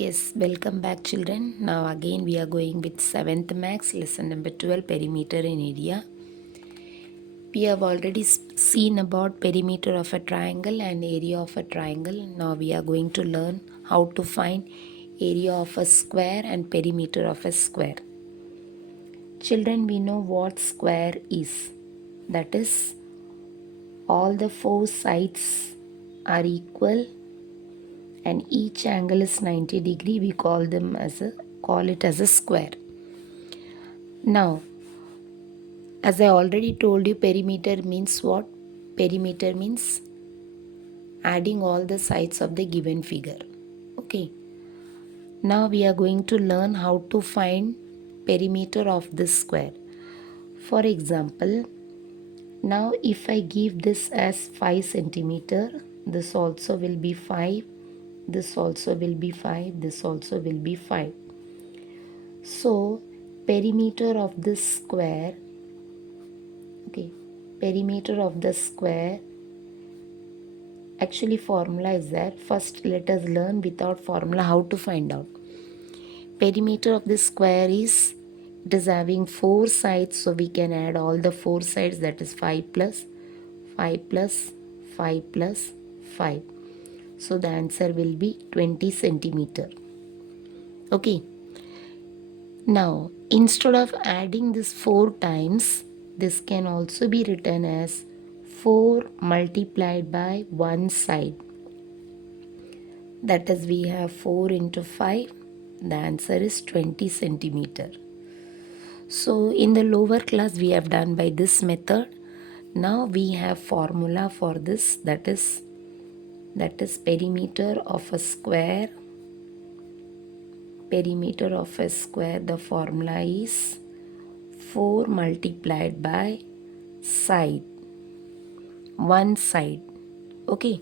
Yes, welcome back children. Now again we are going with 7th max lesson number 12, perimeter in area. We have already seen about perimeter of a triangle and area of a triangle. Now we are going to learn how to find area of a square and perimeter of a square. Children, we know what square is. That is, all the four sides are equal and each angle is 90 degree. We call it as a square. Now, as I already told you, perimeter means what? Perimeter means adding all the sides of the given figure. Okay. Now we are going to learn how to find perimeter of this square. For example, now if I give this as 5 centimeter, this also will be 5, this also will be 5, this also will be 5. So, perimeter of this square, okay, perimeter of the square, actually formula is there. First let us learn without formula how to find out. Perimeter of this square is, it is having 4 sides, so we can add all the 4 sides, that is 5 plus 5 plus 5 plus 5. So the answer will be 20 centimeter. Okay. Now instead of adding this 4 times, this can also be written as 4 multiplied by one side. That is, we have 4 into 5. The answer is 20 centimeter. So in the lower class we have done by this method. Now we have formula for this, that is perimeter of a square. Perimeter of a square, the formula is 4 multiplied by side, one side. Okay.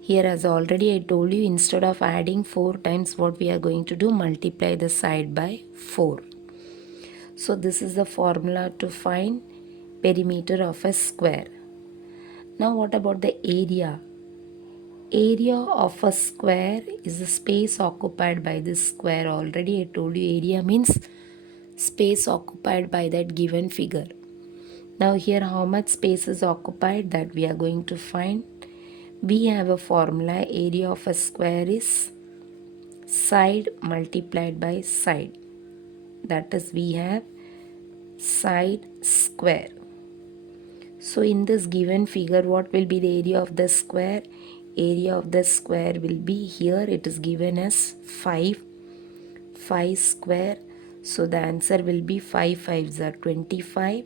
Here, as already I told you, instead of adding 4 times, what we are going to do, multiply the side by 4. So this is the formula to find perimeter of a square. Now what about the area? Area of a square is the space occupied by this square. Already I told you, area means space occupied by that given figure. Now here, how much space is occupied, that we are going to find. We have a formula, area of a square is side multiplied by side. That is, we have side square. So in this given figure, what will be the area of the square? Area of the square will be, here it is given as 5 square. So the answer will be 5 5s are 25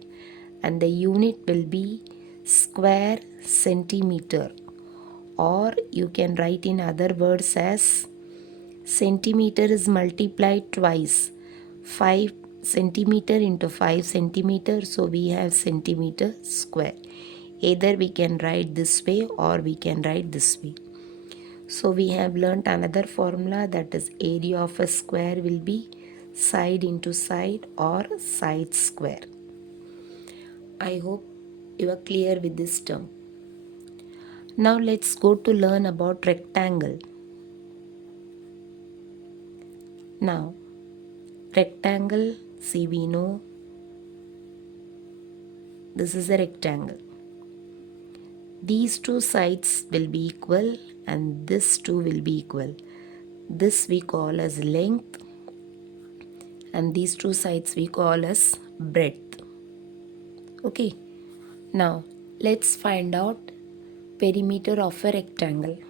and the unit will be square centimeter, or you can write in other words as centimeter is multiplied twice, 5 centimeter into 5 centimeter, so we have centimeter square. Either we can write this way or we can write this way. So we have learnt another formula, that is area of a square will be side into side or side square. I hope you are clear with this term. Now let's go to learn about rectangle. Now rectangle, see, we know this is a rectangle. These two sides will be equal and this two will be equal. This we call as length and these two sides we call as breadth. Okay. Now let's find out perimeter of a rectangle.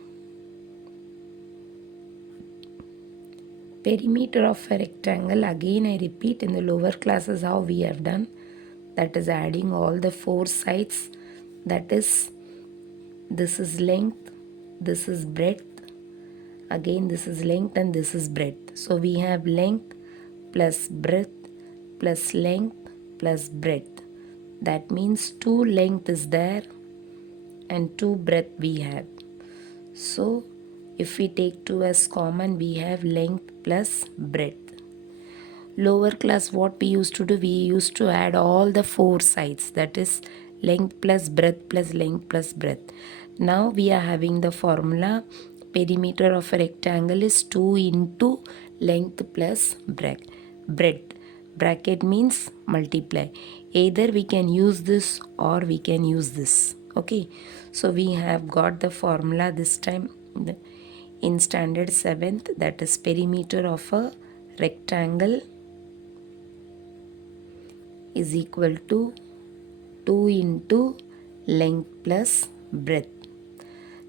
Perimeter of a rectangle, again I repeat, in the lower classes how we have done, that is adding all the 4 sides, that is, this is length, this is breadth, again this is length and this is breadth. So we have length plus breadth plus length plus breadth. That means 2 length is there and 2 breadth we have. So if we take 2 as common, we have length plus breadth. Lower class, what we used to do, we used to add all the 4 sides, that is length plus breadth plus length plus breadth. Now we are having the formula perimeter of a rectangle is 2 into length plus breadth. Bracket means multiply. Either we can use this or we can use this. Okay, so we have got the formula this time in standard 7th, that is perimeter of a rectangle is equal to 2 into length plus breadth.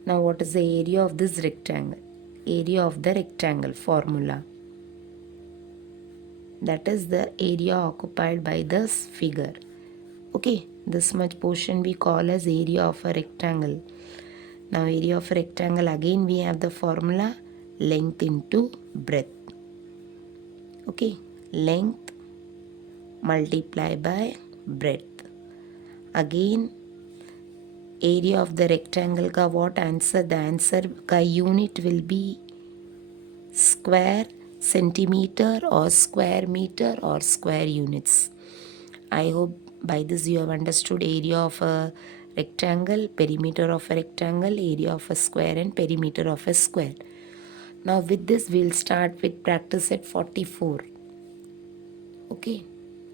Now what is the area of this rectangle? Area of the rectangle formula. That is the area occupied by this figure. Okay, this much portion we call as area of a rectangle. Now area of a rectangle, again we have the formula length into breadth. Okay, length multiply by breadth. Again area of the rectangle ka what answer? The answer ka unit will be square centimeter or square meter or square units. I hope by this you have understood area of a rectangle, perimeter of a rectangle, area of a square and perimeter of a square. Now with this we'll start with practice at 44. Okay.